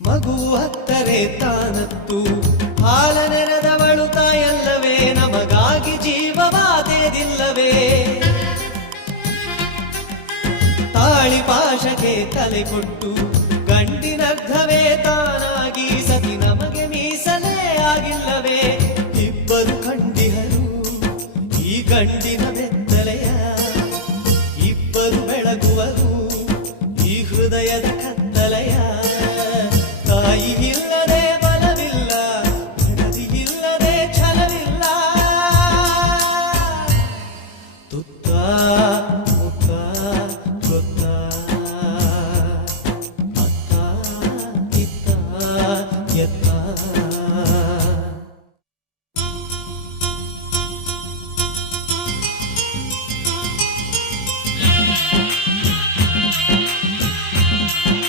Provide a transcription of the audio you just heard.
ಮಗು ಹತ್ತರೆ ತಾನತ್ತು ಹಾಲ ನೆರೆದವಳು ತಾಯಲ್ಲವೇ ನಮಗಾಗಿ ಜೀವವಾದೇದಿಲ್ಲವೇ ತಾಳಿ ಪಾಶಕ್ಕೆ ತಲೆ ಕೊಟ್ಟು